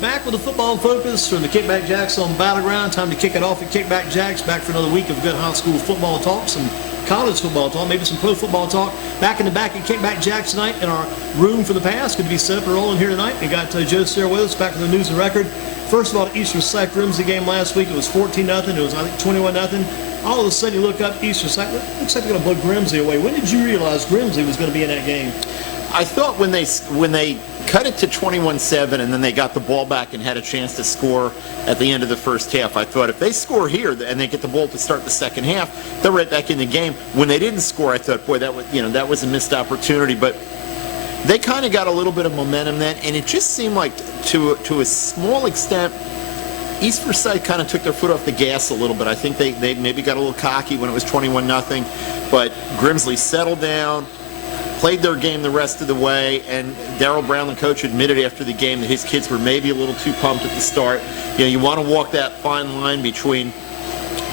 back with the football focus from the Kickback Jacks on Battleground. Time to kick it off at Kickback Jacks. Back for another week of good high school football talk, some college football talk, maybe some pro football talk. Back in the back at Kickback Jacks tonight in our room for the past. Good to be set up and rolling here tonight. We got Joe Sirera with us. Back with the news and record. First of all, the East Forsyth Grimsley game last week. It was 14-0. It was, I think, 21-0. All of a sudden, you look up East Forsyth. Looks like they're going to blow Grimsley away. When did you realize Grimsley was going to be in that game? I thought when they cut it to 21-7 and then they got the ball back and had a chance to score at the end of the first half, I thought if they score here and they get the ball to start the second half, they're right back in the game. When they didn't score, I thought, boy, that was a missed opportunity. But they kind of got a little bit of momentum then, and it just seemed like to a small extent, East Forsyth kind of took their foot off the gas a little bit. I think they maybe got a little cocky when it was 21-0, but Grimsley settled down, played their game the rest of the way, and Darryl Brown, the coach, admitted after the game that his kids were maybe a little too pumped at the start. You know, you want to walk that fine line between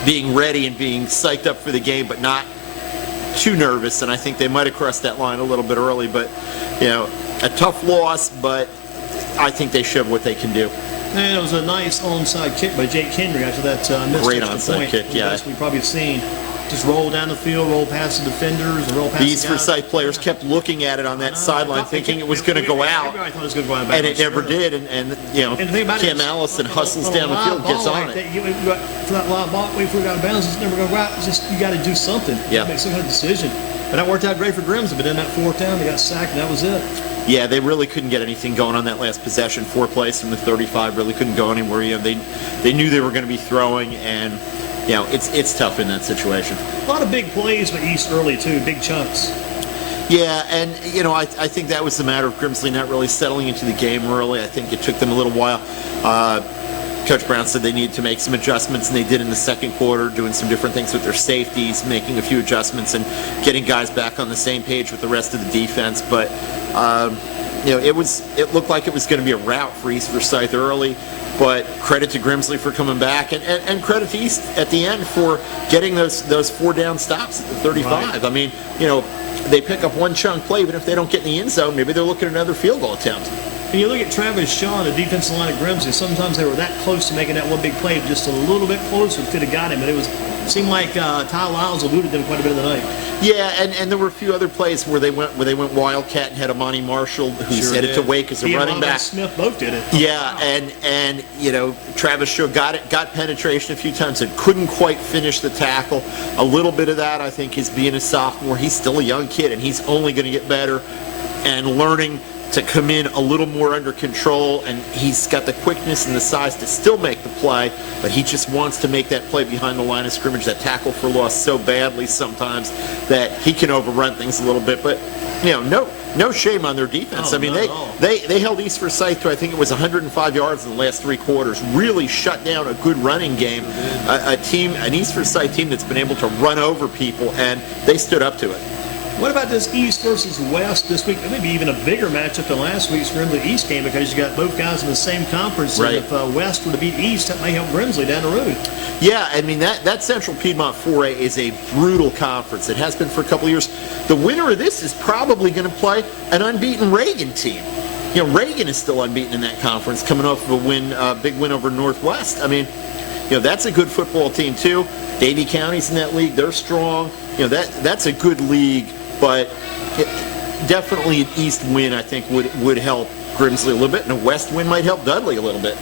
being ready and being psyched up for the game, but not too nervous, and I think they might have crossed that line a little bit early. But, you know, a tough loss, but I think they showed what they can do. And it was a nice onside kick by Jake Henry after that missed great extra onside point. kick, yeah. The best we've probably seen. Just roll down the field, roll past the defenders, and roll past the East Forsyth players kept looking at it on that sideline, thinking it was going to go out, everybody thought it was going to go out, and it never did. And you know, Cam Allison hustles down the field, gets on it. For that live ball, wait for it out of bounds, it's never going to go out. It's just you got to do something. Yeah, make some kind of decision. But that worked out great for Grimsley. But then that fourth down, they got sacked, and that was it. Yeah, they really couldn't get anything going on that last possession. 4 plays from the 35 really couldn't go anywhere. You know, they knew they were going to be throwing, and you know, it's tough in that situation. A lot of big plays by East early, too, big chunks. Yeah, and, you know, I think that was the matter of Grimsley not really settling into the game early. I think it took them a little while. Coach Brown said they needed to make some adjustments, and they did in the second quarter, doing some different things with their safeties, making a few adjustments, and getting guys back on the same page with the rest of the defense. But, you know, it looked like it was going to be a rout for East Forsyth early. But credit to Grimsley for coming back, and credit to East at the end for getting those 4 down stops at the 35. Right. I mean, you know, they pick up one chunk play, but if they don't get in the end zone, maybe they're looking at another field goal attempt. And you look at Travis Shaw, the defensive line of Grimsley, sometimes they were that close to making that one big play, just a little bit closer could have got him, but it seemed like Ty Lyles eluded them quite a bit of the night. Yeah, and there were a few other plays where they went wildcat and had Amani Marshall, who's headed to Wake as a running back. Smith both did it. Yeah, wow. and you know, Travis Shaw got penetration a few times and couldn't quite finish the tackle. A little bit of that, I think, is being a sophomore. He's still a young kid, and he's only going to get better and learning to come in a little more under control, and he's got the quickness and the size to still make the play, but he just wants to make that play behind the line of scrimmage, that tackle for loss so badly sometimes that he can overrun things a little bit. But, you know, no shame on their defense. I mean, they held East Forsyth to, I think it was 105 yards in the last 3 quarters, really shut down a good running game, an East Forsyth team that's been able to run over people, and they stood up to it. What about this East versus West this week? Maybe even a bigger matchup than last week's Grimsley East game, because you got both guys in the same conference. Right. And if West were to beat East, that may help Grimsley down the road. Yeah, I mean, that Central Piedmont 4A is a brutal conference. It has been for a couple of years. The winner of this is probably going to play an unbeaten Reagan team. You know, Reagan is still unbeaten in that conference, coming off of a big win over Northwest. I mean, you know, that's a good football team too. Davie County's in that league. They're strong. You know, that's a good league. But definitely an East win, I think, would help Grimsley a little bit, and a West win might help Dudley a little bit.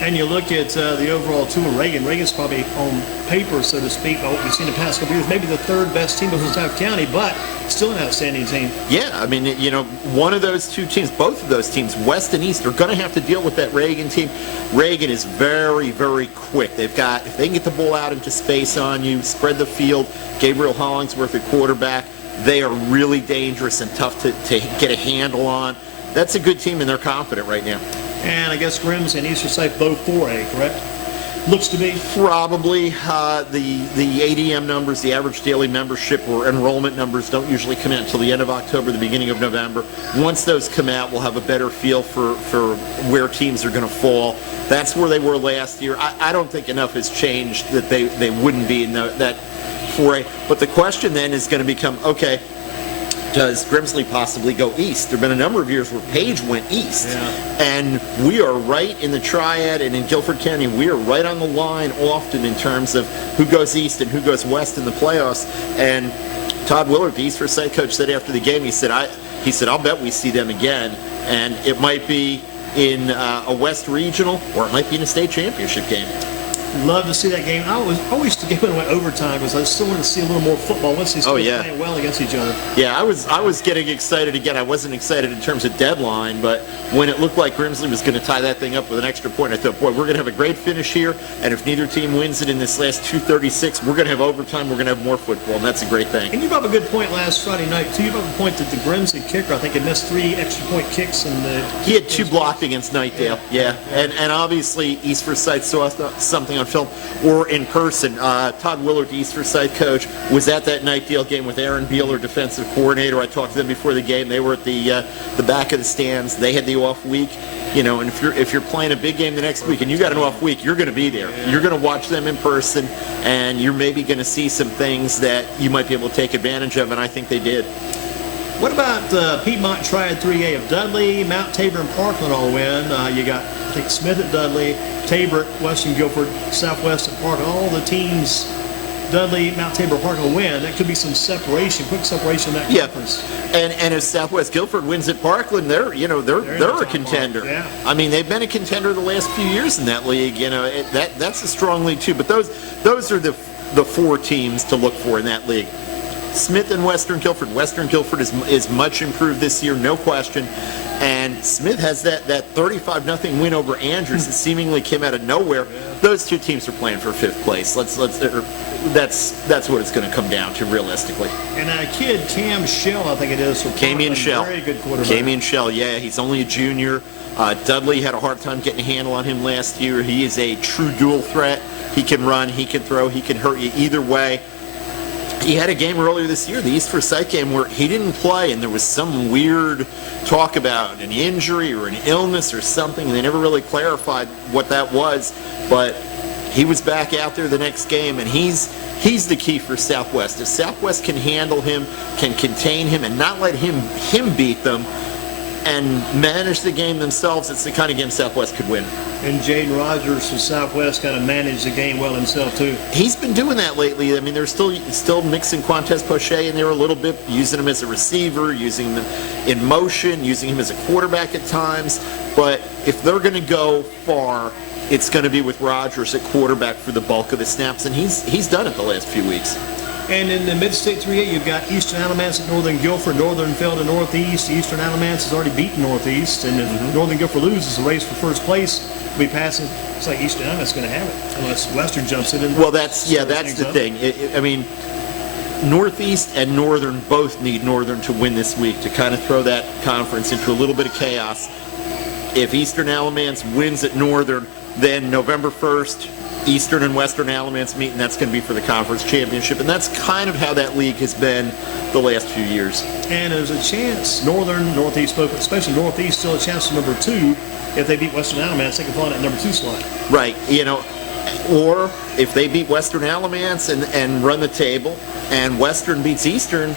And you look at the overall tour of Reagan. Reagan's probably on paper, so to speak, by what we've seen the past couple years, maybe the 3rd best team of South County, but still an outstanding team. Yeah, I mean, you know, one of those two teams, both of those teams, West and East, are going to have to deal with that Reagan team. Reagan is very, very quick. If they can get the ball out into space on you, spread the field, Gabriel Hollingsworth at quarterback, they are really dangerous and tough to get a handle on. That's a good team, and they're confident right now. And I guess Grimsley and East Forsyth both 4A, correct? Looks to be. Probably. The ADM numbers, the average daily membership or enrollment numbers, don't usually come out until the end of October, the beginning of November. Once those come out, we'll have a better feel for where teams are going to fall. That's where they were last year. I don't think enough has changed that they wouldn't be in that 4A. But the question then is going to become, okay, does Grimsley possibly go east? There have been a number of years where Page went east. Yeah. And we are right in the triad, and in Guilford County, we are right on the line often in terms of who goes east and who goes west in the playoffs. And Todd Willard, the East Forsyth coach, said after the game, he said, I'll bet we see them again. And it might be in a West Regional, or it might be in a state championship game. Love to see that game. I wish the game went overtime because I still want to see a little more football once these schools playing well against each other. Yeah, I was getting excited again. I wasn't excited in terms of deadline, but when it looked like Grimsley was going to tie that thing up with an extra point, I thought, boy, we're going to have a great finish here, and if neither team wins it in this last 2:36, we're going to have overtime, we're going to have more football, and that's a great thing. And you brought up a good point last Friday night, too. You brought up a point that the Grimsley kicker, I think, had missed 3 extra point kicks. He had 2 blocked against Knightdale, yeah. And obviously East Forsyth saw something on film or in person. Todd Willard, the East Forsyth coach, was at that Knightdale game with Aaron Beal, our defensive coordinator. I talked to them before the game. They were at the back of the stands. They had the off week, and if you're playing a big game the next week and you got an off week, you're going to be there. You're going to watch them in person, and you're maybe going to see some things that you might be able to take advantage of, and I think they did. What about Piedmont Triad 3A of Dudley, Mount Tabor, and Parkland all win? You got, I think, Smith at Dudley, Tabor at Western Guilford, Southwest at Parkland. All the teams, Dudley, Mount Tabor, Parkland win. That could be some separation, quick separation in that conference. And if Southwest Guilford wins at Parkland, they're a contender. Yeah. I mean, they've been a contender the last few years in that league. That's a strong league too. But those are the 4 teams to look for in that league. Smith and Western Guilford. Western Guilford is much improved this year, no question. And Smith has that 35-0 win over Andrews that seemingly came out of nowhere. Those 2 teams are playing for 5th place. That's what it's going to come down to realistically. And a kid, Cam Shell, I think it is. Camion Shell. Very good quarterback. Camion Shell, yeah. He's only a junior. Dudley had a hard time getting a handle on him last year. He is a true dual threat. He can run, he can throw, he can hurt you either way. He had a game earlier this year, the East Forsyth game, where he didn't play, and there was some weird talk about an injury or an illness or something, and they never really clarified what that was. But he was back out there the next game, and he's the key for Southwest. If Southwest can handle him, can contain him, and not let him beat them, and manage the game themselves, it's the kind of game Southwest could win. And Jaden Rogers from Southwest kind of managed the game well himself, too. He's been doing that lately. I mean, they're still mixing Quantez Poche in there a little bit, using him as a receiver, using him in motion, using him as a quarterback at times. But if they're going to go far, it's going to be with Rogers at quarterback for the bulk of the snaps, and he's done it the last few weeks. And in the Mid-State 3A, you've got Eastern Alamance at Northern Guilford. Northern fell to Northeast. Eastern Alamance has already beaten Northeast. And if Northern Guilford loses the race for first place, we'll be passing. It's like Eastern Alamance is going to have it, unless Western jumps in. Well, that's the thing. I mean, Northeast and Northern both need Northern to win this week to kind of throw that conference into a little bit of chaos. If Eastern Alamance wins at Northern, then November 1st, Eastern and Western Alamance meet, and that's going to be for the conference championship. And that's kind of how that league has been the last few years. And there's a chance, Northern, Northeast, especially Northeast, still a chance for number 2. If they beat Western Alamance, they can fall in that number 2 slot. Right. Or if they beat Western Alamance and run the table, and Western beats Eastern,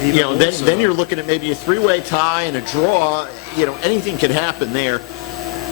then you're looking at maybe a 3-way tie and a draw. Anything could happen there.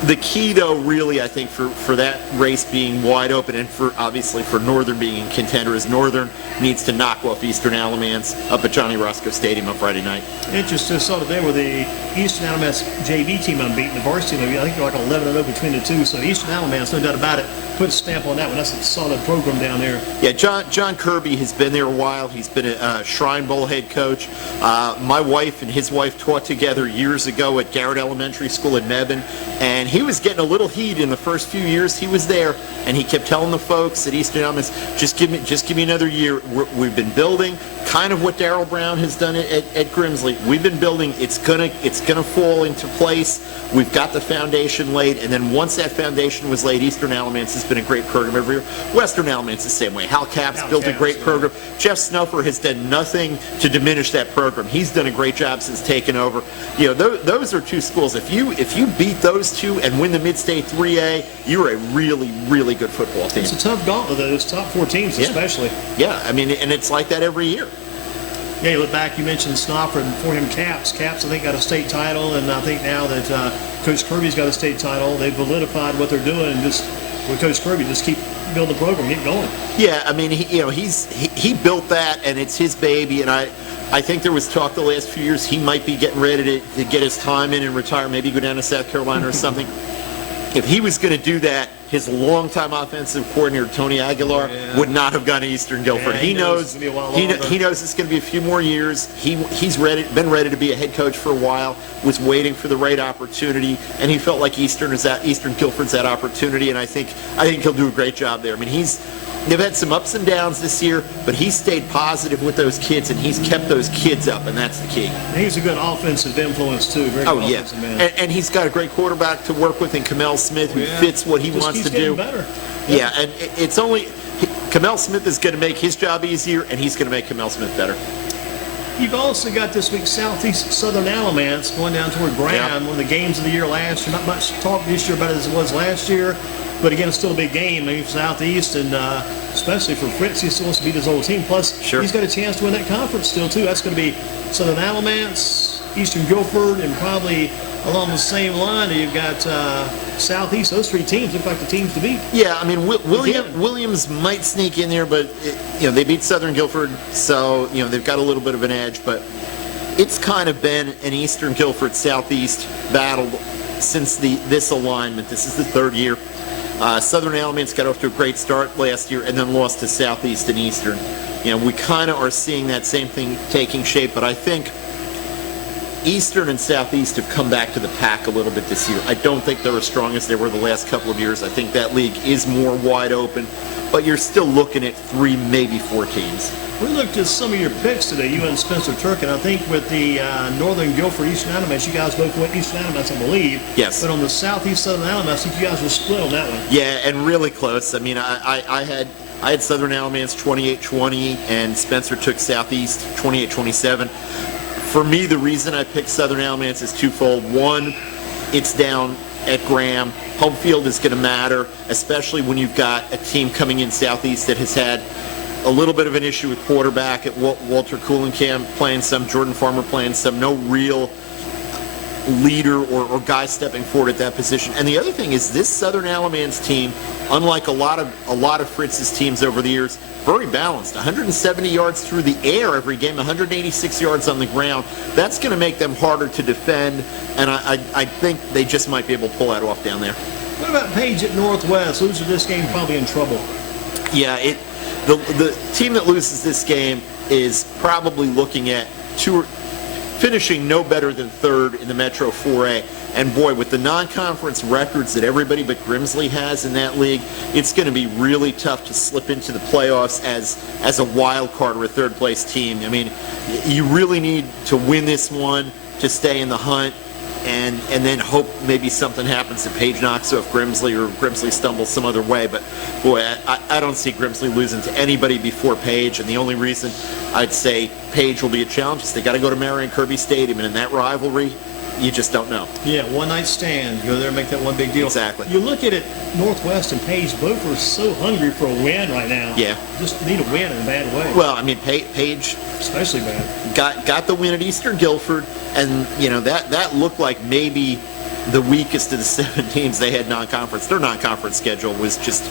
The key, though, really, I think, for that race being wide open and obviously for Northern being in contender is Northern needs to knock off Eastern Alamance up at Johnny Roscoe Stadium on Friday night. Interesting. Saw today where the Eastern Alamance JV team unbeaten, the varsity team, I think they're like 11-0 between the 2. So Eastern Alamance, no doubt about it, put a stamp on that one. That's a solid program down there. Yeah, John Kirby has been there a while. He's been a Shrine Bowl head coach. My wife and his wife taught together years ago at Garrett Elementary School in Mebane, and he was getting a little heat in the first few years he was there, and he kept telling the folks at Eastern Alamance, just give me another year. We've been building, kind of what Darrell Brown has done at Grimsley. We've been building. It's gonna fall into place. We've got the foundation laid, and then once that foundation was laid, Eastern Alamance has been a great program every year. Western Alamance the same way. Hal Capps built a great program. Jeff Snuffer has done nothing to diminish that program. He's done a great job since taking over. Those are 2 schools. If you beat those 2 and win the Mid-State 3A, you're a really, really good football team. It's a tough gauntlet, those top 4 teams especially. Yeah, I mean, and it's like that every year. Yeah, you look back, you mentioned Snopper, and for him, Caps, I think, got a state title, and I think now that Coach Kirby's got a state title, they've validified what they're doing, and just with Coach Kirby, just keep building the program, keep going. Yeah, I mean, he built that, and it's his baby, and I think there was talk the last few years he might be getting ready to get his time in and retire, maybe go down to South Carolina or something. If he was going to do that, his longtime offensive coordinator Tony Aguilar would not have gone to Eastern Guilford. Yeah, he knows he knows it's going to be a few more years. He's been ready to be a head coach for a while. Was waiting for the right opportunity, and he felt like Eastern Guilford's that opportunity. And I think he'll do a great job there. I mean, they've had some ups and downs this year, but he's stayed positive with those kids, and he's kept those kids up, and that's the key. And he's a good offensive influence, too. Very good offensive man. And he's got a great quarterback to work with in Kamel Smith, who fits what he wants to do. Better. Yeah, and it's only Kamel Smith is going to make his job easier, and he's going to make Kamel Smith better. You've also got this week Southeast Southern Alamance going down toward Graham, one of the games of the year last year. Not much talk this year about it as it was last year, but again, it's still a big game. Maybe for Southeast, and especially for Fritz, he still wants to beat his old team. Plus, he's got a chance to win that conference still, too. That's going to be Southern Alamance, Eastern Guilford, and probably along the same line, you've got Southeast. Those three teams look like the teams to beat. Yeah, I mean, Williams might sneak in there, but they beat Southern Guilford, so they've got a little bit of an edge. But it's kind of been an Eastern Guilford Southeast battle since this alignment. This is the third year. Southern Alamance got off to a great start last year and then lost to Southeast and Eastern. We kind of are seeing that same thing taking shape, but I think Eastern and Southeast have come back to the pack a little bit this year. I don't think they're as strong as they were the last couple of years. I think that league is more wide open, but you're still looking at 3, maybe 4 teams. We looked at some of your picks today, you and Spencer Turkin. I think with the Northern Guilford Eastern Alamance, you guys both went Eastern Alamance, I believe. Yes. But on the Southeast Southern Alamance, I think you guys were split on that one. Yeah, and really close. I mean, I had Southern Alamance 28-20, and Spencer took Southeast 28-27. For me, the reason I picked Southern Alamance is twofold. One, it's down at Graham. Home field is going to matter, especially when you've got a team coming in Southeast that has had a little bit of an issue with quarterback. At Walter Kuhlenkamp playing some, Jordan Farmer playing some. No real leader or guy stepping forward at that position. And the other thing is this Southern Alamance team, unlike a lot of Fritz's teams over the years, very balanced. 170 yards through the air every game, 186 yards on the ground. That's going to make them harder to defend, and I think they just might be able to pull that off down there. What about Page at Northwest? Loser this game, probably in trouble. Yeah, the team that loses this game is probably looking at finishing no better than third in the Metro 4A. And boy, with the non-conference records that everybody but Grimsley has in that league, it's going to be really tough to slip into the playoffs as a wild card or a third place team. I mean, you really need to win this one to stay in the hunt, and then hope maybe something happens that Page knocks off Grimsley or Grimsley stumbles some other way. But boy, I don't see Grimsley losing to anybody before Page, and the only reason I'd say Page will be a challenge is they got to go to Marion Kirby Stadium, and in that rivalry, you just don't know. Yeah, one night stand. Go there and make that one big deal. Exactly. You look at it, Northwest and Page both are so hungry for a win right now. Yeah. Just need a win in a bad way. Well, I mean, Page especially bad. Got the win at Eastern Guilford, and that looked like maybe the weakest of the 7 teams they had non-conference. Their non-conference schedule was just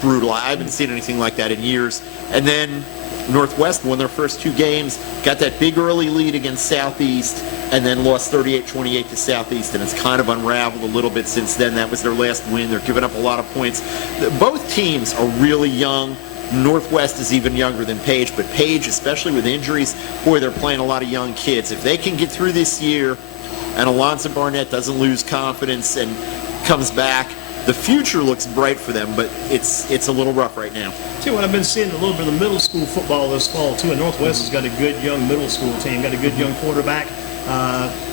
brutal. I haven't seen anything like that in years. And then Northwest won their first 2 games, got that big early lead against Southeast, and then lost 38-28 to Southeast, and it's kind of unraveled a little bit since then. That was their last win. They're giving up a lot of points. Both teams are really young. Northwest is even younger than Page, but Page, especially with injuries, boy, they're playing a lot of young kids. If they can get through this year and Alonzo Barnett doesn't lose confidence and comes back, the future looks bright for them, but it's a little rough right now. See, what I've been seeing a little bit of middle school football this fall, too, and Northwest has got a good young middle school team, got a good young quarterback.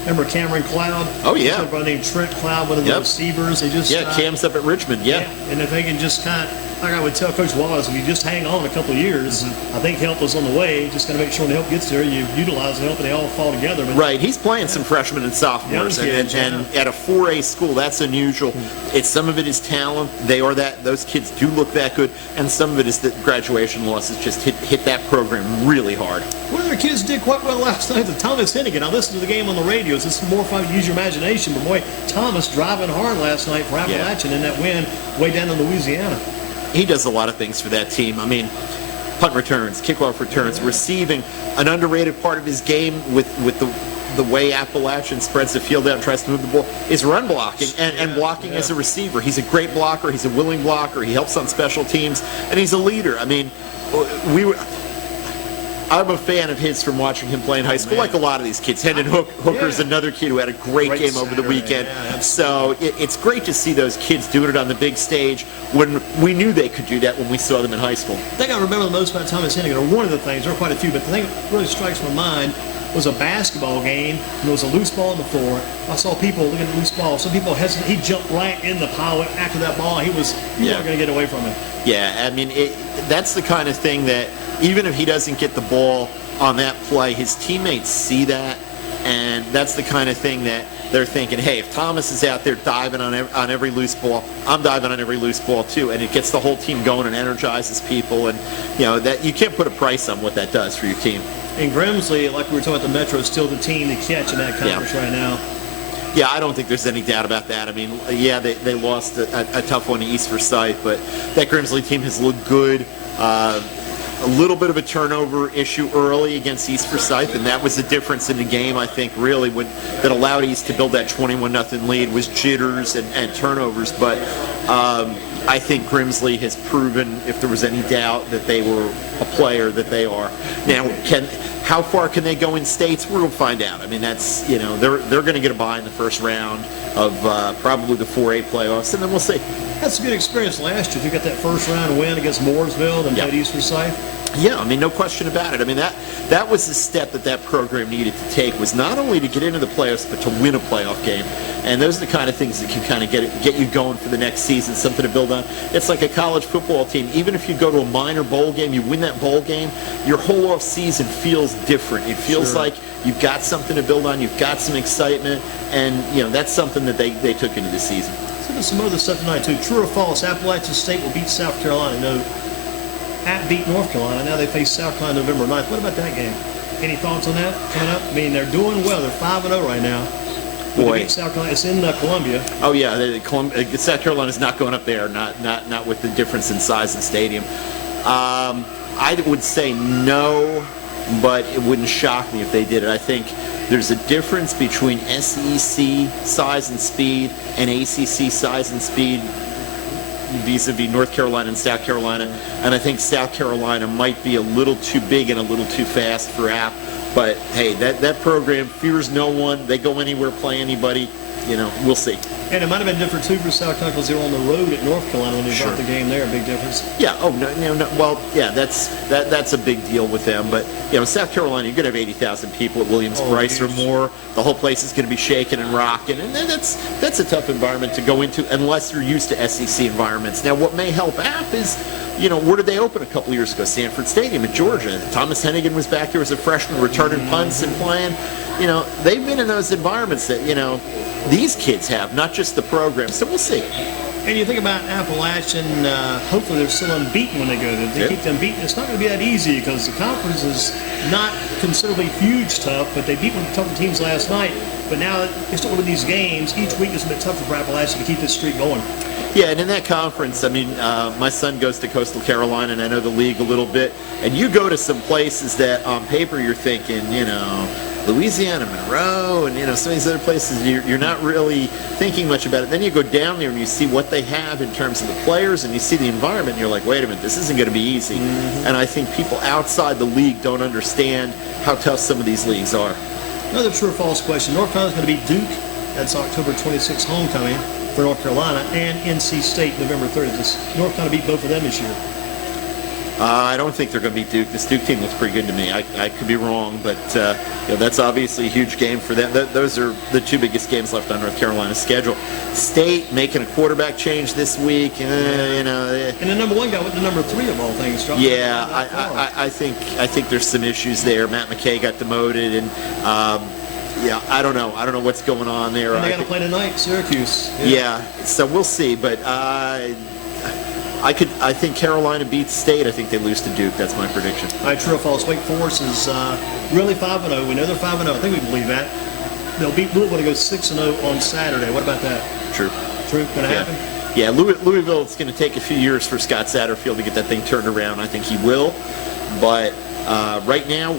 Remember Cameron Cloud? Oh, yeah. Somebody named Trent Cloud, one of the receivers. They just Cam's up at Richmond, yeah. And if they can just kind of like I would tell Coach Wallace, if you just hang on a couple of years, I think help is on the way. Just got to make sure when the help gets there, you utilize the help and they all fall together. But right, he's playing some freshmen and sophomores, kids, and at a 4A school, that's unusual. It's some of it is talent. Those kids do look that good, and some of it is that graduation losses just hit that program really hard. One of their kids did quite well last night, the Thomas Hennigan. I listened to the game on the radio. It's more fun to use your imagination, but boy, Thomas driving hard last night for Appalachian in that win way down in Louisiana. He does a lot of things for that team. I mean, punt returns, kickoff returns, receiving. An underrated part of his game with the way Appalachian spreads the field out and tries to move the ball is run blocking and blocking as a receiver. He's a great blocker. He's a willing blocker. He helps on special teams, and he's a leader. I mean, I'm a fan of his from watching him play in high school, like a lot of these kids. Hendon Hooker's another kid who had a great game over the weekend. So it's great to see those kids doing it on the big stage when we knew they could do that when we saw them in high school. The thing I remember the most about Thomas Hennigan, or one of the things, there were quite a few, but the thing that really strikes my mind was a basketball game, and there was a loose ball on the floor. I saw people looking at the loose ball. Some people hesitate. He jumped right in the pile after that ball. You weren't going to get away from him. Yeah, I mean, that's the kind of thing that even if he doesn't get the ball on that play, his teammates see that, and that's the kind of thing that they're thinking, hey, if Thomas is out there diving on every loose ball, I'm diving on every loose ball too, and it gets the whole team going and energizes people, and that you can't put a price on what that does for your team. And Grimsley, like we were talking about the Metro, is still the team to catch in that conference right now. Yeah, I don't think there's any doubt about that. I mean, they lost a tough one to East Forsyth, but that Grimsley team has looked good. A little bit of a turnover issue early against East Forsyth, and that was the difference in the game, I think, really, that allowed East to build that 21-0 lead was jitters and turnovers. But I think Grimsley has proven, if there was any doubt, that they were a player that they are. Now, how far can they go in states? We'll find out. I mean, that's, they're going to get a bye in the first round of probably the 4A playoffs, and then we'll see. That's a good experience last year. You got that first round win against Mooresville and played East Forsyth. Yeah, I mean, no question about it. I mean, that was the step that program needed to take, was not only to get into the playoffs, but to win a playoff game. And those are the kind of things that can kind of get you going for the next season, something to build on. It's like a college football team. Even if you go to a minor bowl game, you win that bowl game, your whole off season feels different. It feels like you've got something to build on, you've got some excitement, and that's something that they took into the season. So there's some other stuff tonight too. True or false? Appalachian State will beat South Carolina. No. Beat North Carolina. Now they face South Carolina November 9th. What about that game? Any thoughts on that coming up? I mean, they're doing well. They're 5-0 right now. Boy, South Carolina. It's in Columbia. Oh yeah, South Carolina's not going up there. Not with the difference in size and stadium. I would say no, but it wouldn't shock me if they did it. I think there's a difference between SEC size and speed and ACC size and speed vis-a-vis North Carolina and South Carolina, and I think South Carolina might be a little too big and a little too fast for App, but hey, that program fears no one. They go anywhere, play anybody. We'll see. And it might have been different too for South Carolina because they were on the road at North Carolina when they brought the game there. A big difference. Yeah. Oh no. Well, yeah. That's a big deal with them. But South Carolina, you're going to have 80,000 people at Williams-Brice or more. The whole place is going to be shaking and rocking, and that's a tough environment to go into unless you're used to SEC environments. Now, what may help App is, where did they open a couple years ago? Sanford Stadium in Georgia. Thomas Hennigan was back there as a freshman, returning punts and playing. They've been in those environments that these kids have, not just the program. So we'll see. And you think about Appalachian, hopefully they're still unbeaten when they go there. If they keep them beaten, it's not going to be that easy because the conference is not considerably huge tough, but they beat one of the tougher teams last night. But now they're still winning these games. Each week is a bit tougher for Appalachian to keep this streak going. Yeah, and in that conference, I mean, my son goes to Coastal Carolina, and I know the league a little bit. And you go to some places that on paper you're thinking, Louisiana, Monroe, and some of these other places you're not really thinking much about it. Then you go down there and you see what they have in terms of the players, and you see the environment, and you're like, wait a minute, this isn't going to be easy. And I think people outside the league don't understand how tough some of these leagues are. Another true or false question. North Carolina's going to beat Duke. That's October 26th homecoming for North Carolina, and NC State November 30th. North Carolina beat both of them this year. I don't think they're going to beat Duke. This Duke team looks pretty good to me. I could be wrong, but that's obviously a huge game for them. Those are the two biggest games left on North Carolina's schedule. State making a quarterback change this week. And the number 1 guy went to number 3 of all things. Yeah, I think there's some issues there. Matt McKay got demoted, and I don't know. I don't know what's going on there. And they got to play tonight, Syracuse. Yeah, so we'll see, but. I think Carolina beats State. I think they lose to Duke. That's my prediction. All right, true or false? Wake Forest is really 5-0. We know they're 5-0. I think we believe that. They'll beat Louisville to go 6-0 on Saturday. What about that? True. True. Going to happen? Yeah, Louisville. It's going to take a few years for Scott Satterfield to get that thing turned around. I think he will, but right now,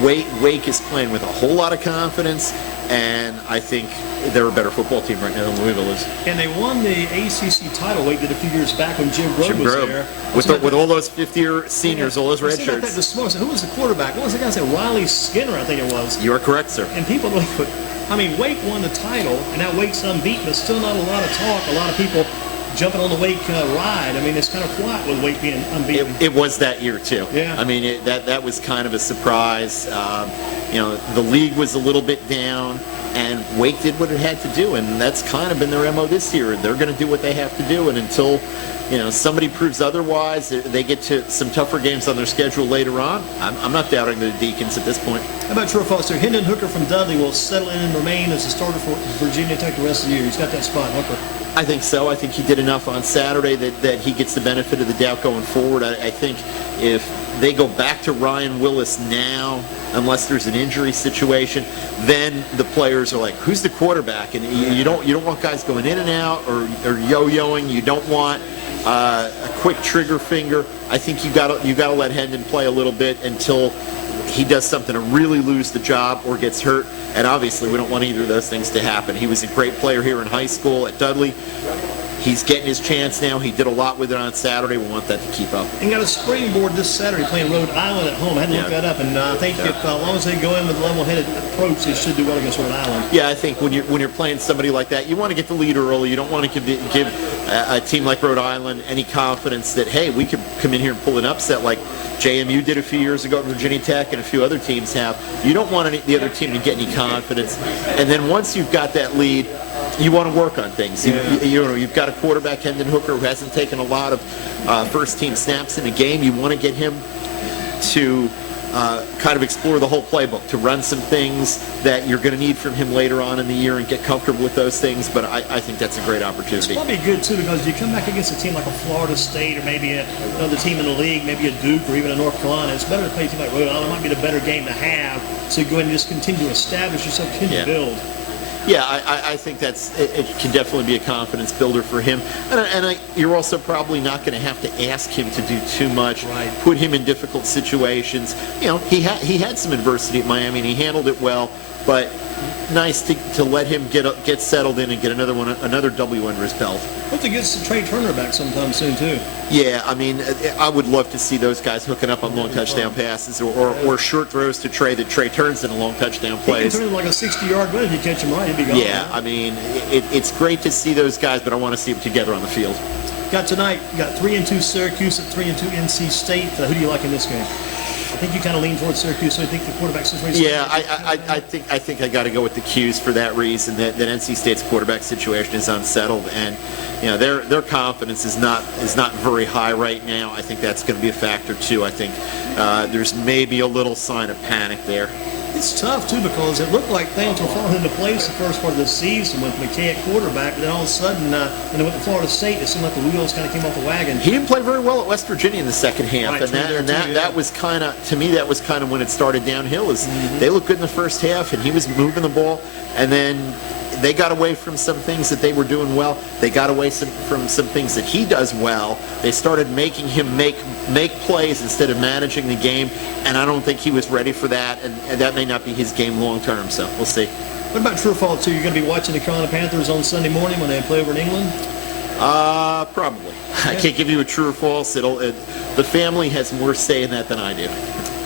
Wake is playing with a whole lot of confidence, and I think they're a better football team right now than Louisville is. And they won the ACC title. Wake did a few years back when Jim Grobe was there. With all those fifth-year seniors, all those red shirts. This morning, who was the quarterback? What was the guy say? Riley Skinner, I think it was. You are correct, sir. And people don't put. I mean, Wake won the title, and now Wake's unbeaten, but still not a lot of talk. A lot of people jumping on the Wake ride. I mean, it's kind of quiet with Wake being unbeaten. It was that year too. Yeah. I mean, that was kind of a surprise. The league was a little bit down, and Wake did what it had to do, and that's kind of been their MO this year. They're going to do what they have to do, and until somebody proves otherwise, they get to some tougher games on their schedule later on. I'm not doubting the Deacons at this point. How about True or false? Hendon Hooker from Dudley will settle in and remain as a starter for Virginia Tech the rest of the year. He's got that spot, Hooker. I think so. I think he did enough on Saturday that he gets the benefit of the doubt going forward. I think if they go back to Ryan Willis now, unless there's an injury situation, then the players are like, who's the quarterback? And you don't want guys going in and out or yo-yoing. You don't want a quick trigger finger. I think you got to let Hendon play a little bit until he does something to really lose the job or gets hurt. And obviously, we don't want either of those things to happen. He was a great player here in high school at Dudley. He's getting his chance now. He did a lot with it on Saturday. We want that to keep up. And got a springboard this Saturday playing Rhode Island at home. I had to look that up, and I think if as long as they go in with a level-headed approach, they should do well against Rhode Island. Yeah, I think when you're playing somebody like that, you want to get the lead early. You don't want to give a team like Rhode Island any confidence that, hey, we could come in here and pull an upset like JMU did a few years ago at Virginia Tech and a few other teams have. You don't want the other team to get any confidence. And then once you've got that lead, you want to work on things. You've got a quarterback, Hendon Hooker, who hasn't taken a lot of first-team snaps in a game. You want to get him to kind of explore the whole playbook, to run some things that you're going to need from him later on in the year and get comfortable with those things. But I think that's a great opportunity. It's probably good, too, because you come back against a team like a Florida State or maybe another team in the league, maybe a Duke or even a North Carolina. It's better to play a team like Rhode Island. It might be the better game to have. So you go ahead and just continue to establish yourself, continue to build. Yeah, I think it can definitely be a confidence builder for him. And you're also probably not going to have to ask him to do too much, put him in difficult situations. He had some adversity at Miami, and he handled it well, but nice to let him get settled in and get another W under his belt. Hope to get some Trey Turner back sometime soon, too. Yeah, I mean, I would love to see those guys hooking up on long touchdown passes or short throws to Trey that Trey turns into long touchdown plays. He can turn it like a 60-yard run if you catch him right. He'd be gone. Yeah, I mean, it's great to see those guys, but I want to see them together on the field. Got tonight, you got 3-2 Syracuse at 3-2 NC State. Who do you like in this game? I think you kind of lean towards Syracuse, so I think the quarterback situation. Yeah, I think I got to go with the Qs for that reason. That NC State's quarterback situation is unsettled, and their confidence is not very high right now. I think that's going to be a factor too. I think there's maybe a little sign of panic there. It's tough, too, because it looked like things were falling into place the first part of the season with McKay at quarterback, but then all of a sudden, when they went to Florida State, it seemed like the wheels kind of came off the wagon. He didn't play very well at West Virginia in the second half, Right, that was kind of, to me, that was kind of when it started downhill. They looked good in the first half, and he was moving the ball, and then they got away from some things that they were doing well. They got away from some things that he does well. They started making him make plays instead of managing the game, and I don't think he was ready for that, and that may not be his game long term, so we'll see. What about true or false, too? You're going to be watching the Carolina Panthers on Sunday morning when they play over in England? Probably. I can't give you a true or false. The family has more say in that than I do.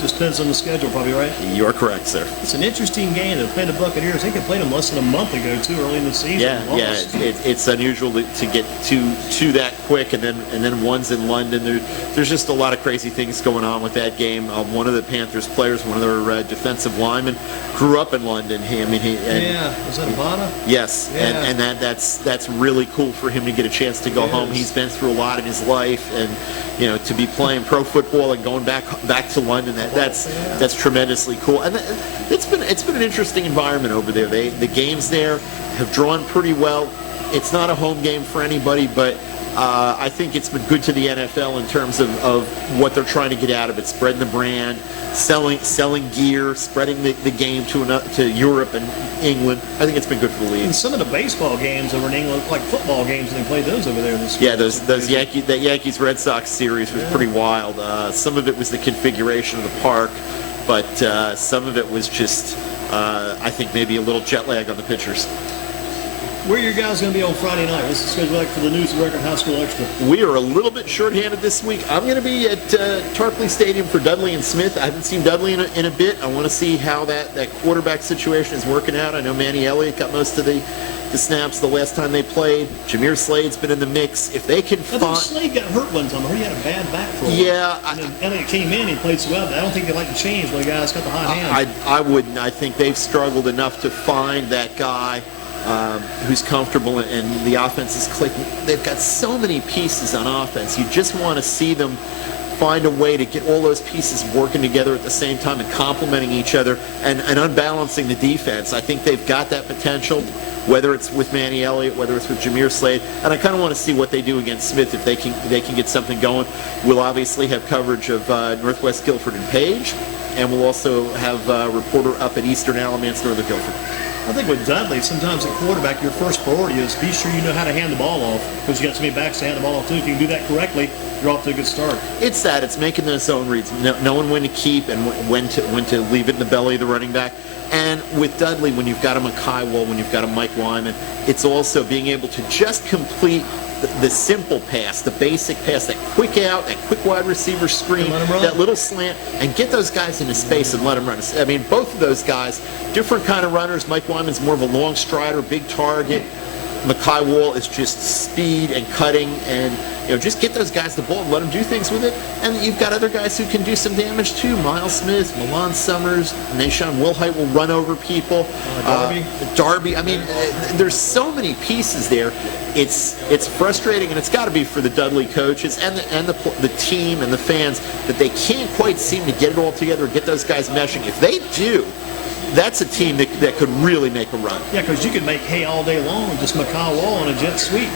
Just depends on the schedule, probably, right? You're correct, sir. It's an interesting game. They played the Buccaneers. I think they played them less than a month ago, too, early in the season. Yeah. It's unusual to get to that quick, and then one's in London. There's just a lot of crazy things going on with that game. One of the Panthers players, one of their defensive linemen, grew up in London. Was that Abada? Yes, yeah. and that's really cool for him to get a chance to go home. He's been through a lot in his life, and to be playing pro football and going back to London, that's tremendously cool. And it's been an interesting environment over there. The games there have drawn pretty well. It's not a home game for anybody, but I think it's been good to the NFL in terms of what they're trying to get out of it, spreading the brand, selling gear, spreading the game to Europe and England. I think it's been good for the league. And some of the baseball games over in England, like football games, and they played those over there. Those Yankees Red Sox series was pretty wild. Some of it was the configuration of the park, but some of it was just, I think, maybe a little jet lag on the pitchers. Where are your guys going to be on Friday night? What's the schedule like for the News and Record High School Extra? We are a little bit shorthanded this week. I'm going to be at Tarpley Stadium for Dudley and Smith. I haven't seen Dudley in a bit. I want to see how that quarterback situation is working out. I know Manny Elliott got most of the snaps the last time they played. Jameer Slade's been in the mix. If they can find... I think Slade got hurt one time. I heard he had a bad back for a while. Yeah. And then Elliott came in and he played so well. I don't think they like to change when a guy's got the hot hand. I wouldn't. I think they've struggled enough to find that guy who's comfortable and the offense is clicking. They've got so many pieces on offense. You just want to see them find a way to get all those pieces working together at the same time and complementing each other and unbalancing the defense. I think they've got that potential, whether it's with Manny Elliott, whether it's with Jameer Slade, and I kind of want to see what they do against Smith if they can get something going. We'll obviously have coverage of Northwest Guilford and Page, and we'll also have a reporter up at Eastern Alamance, Northern Guilford. I think with Dudley, sometimes at quarterback, your first priority is be sure you know how to hand the ball off, because you got so many backs to hand the ball off too. If you can do that correctly, you're off to a good start. It's making those zone reads, knowing when to keep and when to leave it in the belly of the running back. And with Dudley, when you've got a Makai Wall, when you've got a Mike Wyman, it's also being able to just complete the simple pass, the basic pass, that quick out, that quick wide receiver screen, that little slant, and get those guys into space and let them run. I mean, both of those guys, different kind of runners. Mike Wyman's more of a long strider, big target. Makai Wall is just speed and cutting, and just get those guys the ball and let them do things with it. And you've got other guys who can do some damage too. Miles Smith, Milan Summers, Nashawn Wilhite will run over people. Darby. I mean, there's so many pieces there. It's frustrating, and it's got to be for the Dudley coaches and the team and the fans that they can't quite seem to get it all together, get those guys meshing. If they do, that's a team that could really make a run. Yeah, because you could make hay all day long with just Makai Wall on a jet sweep.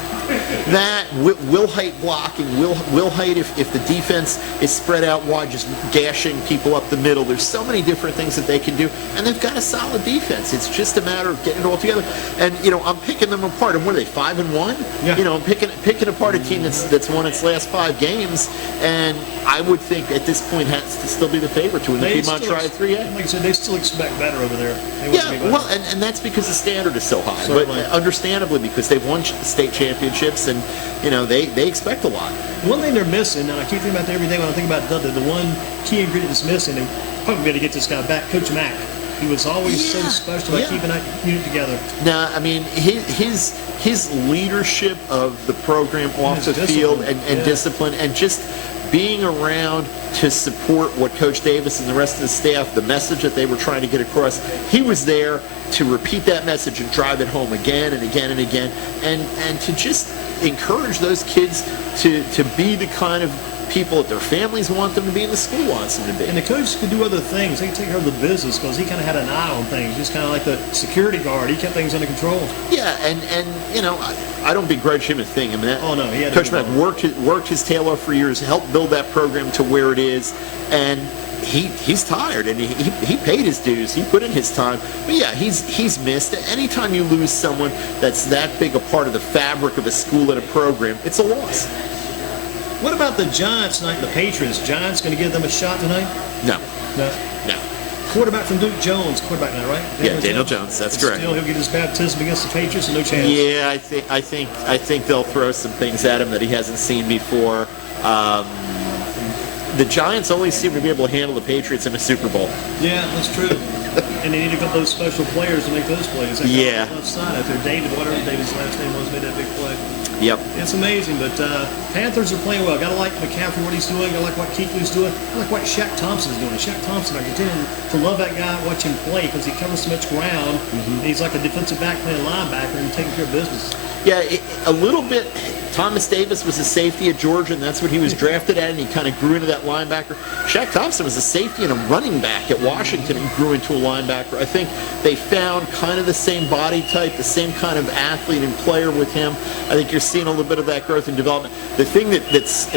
That, Wilhite blocking, Wilhite if the defense is spread out wide, just gashing people up the middle. There's so many different things that they can do, and they've got a solid defense. It's just a matter of getting it all together. And, I'm picking them apart. And what are they, 5-1? Yeah. I'm picking apart a team that's won its last 5 games, and I would think at this point has to still be the favorite to win the Piedmont Tri-3A. Like I said, they still expect better over there. Yeah, well, and that's because the standard is so high. Certainly. But understandably, because they've won state championships, and they expect a lot. One thing they're missing, and I keep thinking about that every day when I think about Dudley, the one key ingredient that's missing, and probably got to get this guy back, Coach Mack. He was always so special at keeping that unit together. Now, I mean, his leadership of the program off the field and discipline, and just being around to support what Coach Davis and the rest of the staff, the message that they were trying to get across, he was there to repeat that message and drive it home again and again and again, and to just encourage those kids to be the kind of people that their families want them to be and the school wants them to be. And the coaches could do other things. They could take care of the business because he kind of had an eye on things. Just kind of like the security guard. He kept things under control. Yeah, and I don't begrudge him a thing. I mean, he had Coach Mack worked his tail off for years, helped build that program to where it is, and he's tired, and he paid his dues. He put in his time. But yeah, he's missed. Anytime you lose someone that's that big a part of the fabric of a school and a program, it's a loss. What about the Giants tonight and the Patriots? Giants going to give them a shot tonight? No. Quarterback from Duke Jones, quarterback now, right? Daniel Jones. That's correct. Still, he'll get his baptism against the Patriots, and no chance. Yeah, I think they'll throw some things at him that he hasn't seen before. the Giants only seem to be able to handle the Patriots in a Super Bowl. Yeah, that's true. And they need to get those special players to make those plays. That guy on the left side out there, David, whatever David's last name was, made that big play. Yep. It's amazing, but Panthers are playing well. Got to like McCaffrey, what he's doing. Got to like what Kuechly's doing. I like what Shaq Thompson's doing. Shaq Thompson, I continue to love that guy, watch him play because he covers so much ground. And he's like a defensive back playing linebacker and taking care of business. Yeah, a little bit. Thomas Davis was a safety at Georgia, and that's what he was drafted at, and he kind of grew into that linebacker. Shaq Thompson was a safety and a running back at Washington and grew into a linebacker. I think they found kind of the same body type, the same kind of athlete and player with him. I think you're seeing a little bit of that growth and development. The thing that's,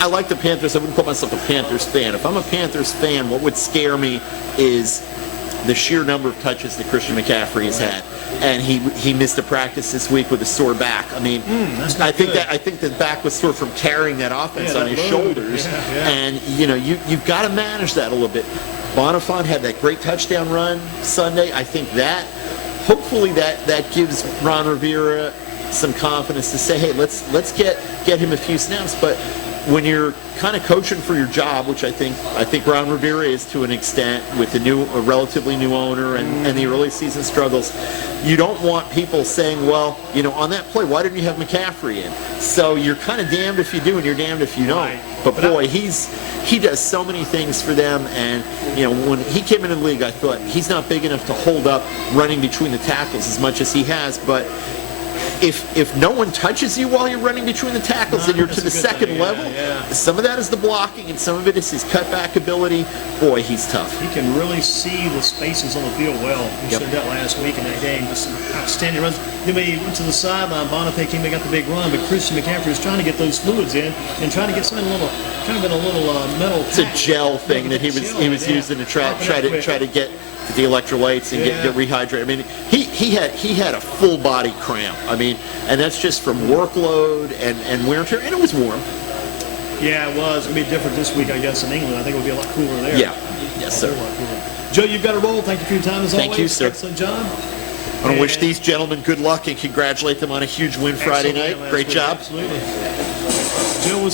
I like the Panthers. I wouldn't call myself a Panthers fan. If I'm a Panthers fan, what would scare me is the sheer number of touches that Christian McCaffrey has had, and he missed a practice this week with a sore back. I mean, I think the back was sore from carrying that offense on his shoulders, and you've got to manage that a little bit. Bonifant had that great touchdown run Sunday. I think that hopefully that gives Ron Rivera some confidence to say, hey, let's get him a few snaps, but when you're kind of coaching for your job, which I think Ron Rivera is to an extent with a relatively new owner and the early season struggles, you don't want people saying, well, on that play, why didn't you have McCaffrey in? So you're kind of damned if you do and you're damned if you don't. Right. But boy, he does so many things for them, and when he came into the league, I thought he's not big enough to hold up running between the tackles as much as he has, but if no one touches you while you're running between the tackles and you're to the second level, some of that is the blocking and some of it is his cutback ability. Boy, he's tough. He can really see the spaces on the field well. We showed that last week in that game. Just some outstanding runs. Then when he went to the sideline, Bonifay came and got the big run, but Christian McCaffrey was trying to get those fluids in and trying to get something kind of in a little metal It's a gel thing that he was using to try to get the electrolytes and get rehydrated. I mean, he had a full body cramp. I mean, and that's just from workload and wear and tear. And it was warm. Yeah, it was. It'll be different this week, I guess, in England. I think it'll be a lot cooler there. Yeah. Yes, sir. Joe, you've got a roll. Thank you for your time as always. Thank you, sir. Excellent job. I want to wish these gentlemen good luck and congratulate them on a huge win Friday night. Great job. Absolutely. Joe was